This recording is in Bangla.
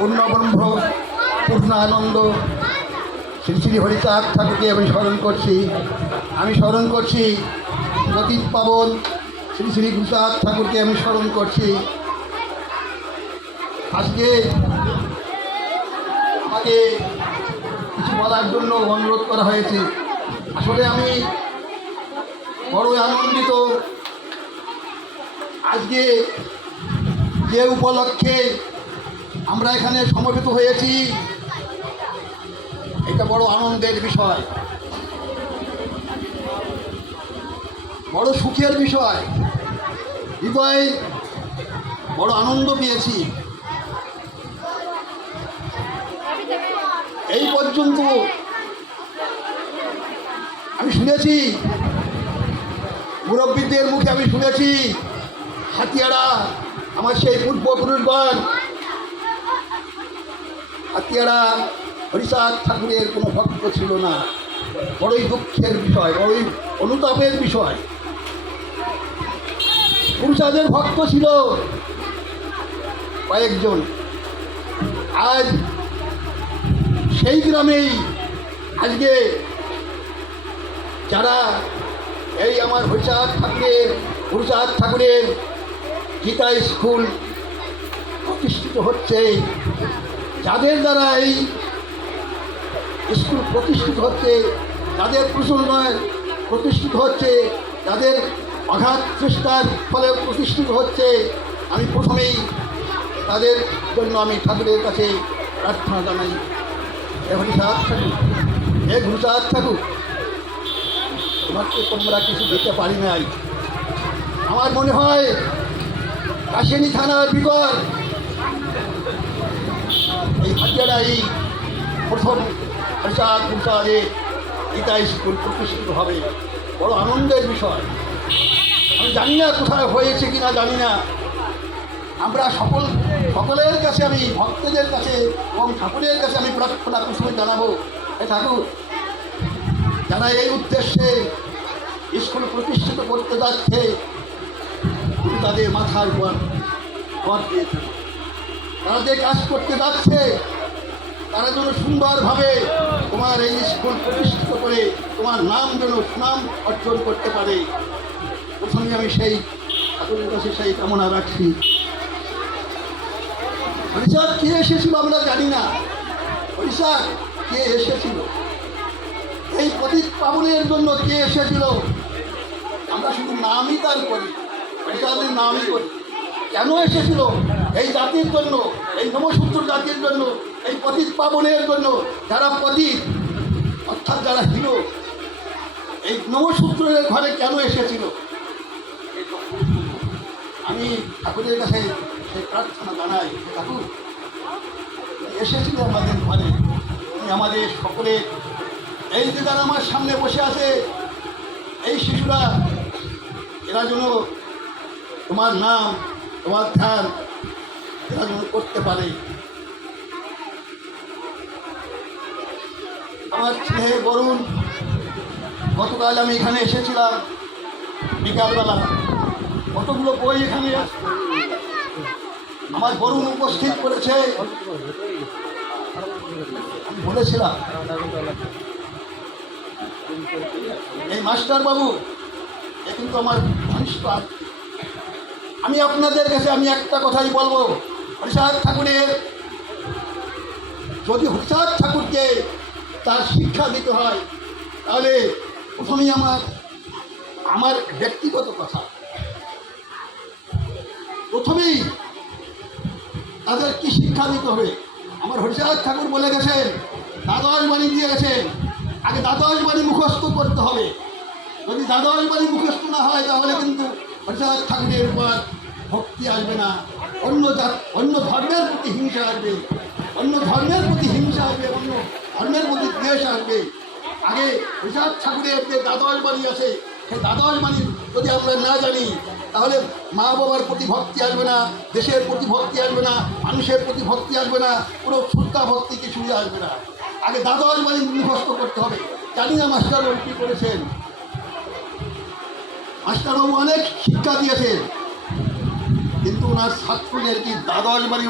পূর্ণব্রহ্ম পূর্ণানন্দ। শ্রী শ্রী হরিচাঁদ ঠাকুরকে আমি স্মরণ করছি। আমি স্মরণ করছি পতিত পাবন। শ্রী শ্রী গুরুচাঁদ ঠাকুরকে আমি স্মরণ করছি। আজকে আমাকে কিছু বলার জন্য অনুরোধ করা হয়েছে। আসলে আমি বড় আনন্দিত। আজকে যে উপলক্ষে আমরা এখানে সমবেত হয়েছি। এটা বড় আনন্দের বিষয়। বড় সুখের বিষয়। হৃদয়ে বড় আনন্দ পেয়েছি। এই পর্যন্ত আমি শুনেছি। মুরব্বীদের মুখে আমি শুনেছি। হাতিয়ারা, আমার সেই পূর্বপুরুষগণ হাতিয়ারা হরিচাঁদ ঠাকুরের কোনো ভক্ত ছিল না। বড়ই দুঃখের বিষয় বড়ই অনুতাপের বিষয়। পুরুষাদের ভক্ত ছিল কয়েকজন। আজ সেই গ্রামেই আজকে যারা এই আমার হরিচাঁদ ঠাকুরের হরিচাঁদ ঠাকুরের গীতা স্কুল প্রতিষ্ঠিত হচ্ছে যাদের দ্বারা এই স্কুল প্রতিষ্ঠিত হচ্ছে, যাদের প্রচলনায় প্রতিষ্ঠিত হচ্ছে, যাদের অঘাত চেষ্টার ফলে প্রতিষ্ঠিত হচ্ছে, আমি প্রথমেই তাদের জন্য আমি ঠাকুরের কাছে প্রার্থনা জানাই। এ হরিচাঁদ ঠাকুর এ গুরুচাঁদ ঠাকুর, তোমাকে তোমরা কিছু দিতে পারি নাই। আমার মনে হয় কাশিনী থানার বিকট এই প্রথম প্রসাদ প্রসাদে গীতা স্কুল প্রতিষ্ঠিত হবে। বড় আনন্দের বিষয়। আমি জানি না কোথায় হয়েছে কি না জানি না। আমরা সকল, সকলের কাছে আমি, ভক্তদের কাছে এবং ঠাকুরের কাছে আমি প্রার্থনা কুসুমে জানাব। এ ঠাকুর, যারা এই উদ্দেশ্যে স্কুল প্রতিষ্ঠিত করতে যাচ্ছে তাদের মাথার উপর ভর দিয়েছে তারা যে কাজ করতে যাচ্ছে তারা যেন সুন্দরভাবে তোমার এই স্কুল প্রতিষ্ঠিত করে তোমার নাম যেন সুনাম অর্জন করতে পারে। প্রথমে আমি সেই ঠাকুরের কাছে সেই কামনা রাখছি। হরিচাঁদ, কে এসেছিল আমরা জানি না। হরিচাঁদ, কে এসেছিল? এই প্রদীপ পাবনের জন্য কে এসেছিল? আমরা শুধু নামই তার করি, হরিচাঁদের নামই করি। কেন এসেছিল? এই জাতির জন্য, এই নমসূত্র জাতির জন্য এই পতিত পাবনের জন্য যারা পতিত অর্থাৎ যারা হিরো এই নমসূত্রের ঘরে কেন এসেছিল? আমি ঠাকুরের কাছে সেই প্রার্থনা জানাই ঠাকুর, এসেছিল আমাদের ঘরে। আমাদের সকলে, এই যে যারা আমার সামনে বসে আছে, এই শিশুরা, এরা যেন তোমার নাম, তোমার ধ্যান, এরা যেন করতে পারে। আমার ছেলে বরুণ গতকাল আমি এখানে এসেছিলাম বিকালবেলা। কতগুলো বই এখানে আমার বরুণ উপস্থিত করেছে বলেছিলাম। এই মাস্টার বাবু এ কিন্তু আমার ঘনিষ্ঠ আমি আপনাদের কাছে আমি একটা কথাই বলব। হরিষাদ ঠাকুরের, যদি হরিচাঁদ ঠাকুরকে তার শিক্ষা দিতে হয়। তাহলে প্রথমেই আমার আমার ব্যক্তিগত কথা। প্রথমেই তাদের কি শিক্ষা দিতে হবে? আমার হরিচাঁদ ঠাকুর বলে গেছেন, দ্বাদশ বাণী দিয়ে গেছেন, আগে দ্বাদশ বাণী মুখস্থ করতে হবে। যদি দ্বাদশ বাণী মুখস্থ না হয়, তাহলে কিন্তু হরিচাঁদ ঠাকুরের উপর ভক্তি আসবে না। অন্য অন্য ধর্মের প্রতি হিংসা আসবে। অন্য ধর্মের প্রতি হিংসা আসবে, অন্য ধর্মের প্রতি দ্বেষ আসবে। আগে হরিচাঁদ ঠাকুরের যে দ্বাদশ বাণী আছে। সেই দ্বাদশ বাণী যদি আমরা না জানি, তাহলে মা বাবার প্রতি ভক্তি আসবে না, দেশের প্রতি ভক্তি আসবে না, মানুষের প্রতি ভক্তি আসবে না, কোনো শ্রদ্ধা ভক্তি কিছুই আসবে না। আগে দ্বাদশ বাণী মুখস্থ করতে হবে। জানি না মাস্টারবাবু কী করেছেন। মাস্টারবাবু অনেক শিক্ষা দিয়েছেন। কিন্তু ওনার ছাত্রদের কি দ্বাদশ বাড়ি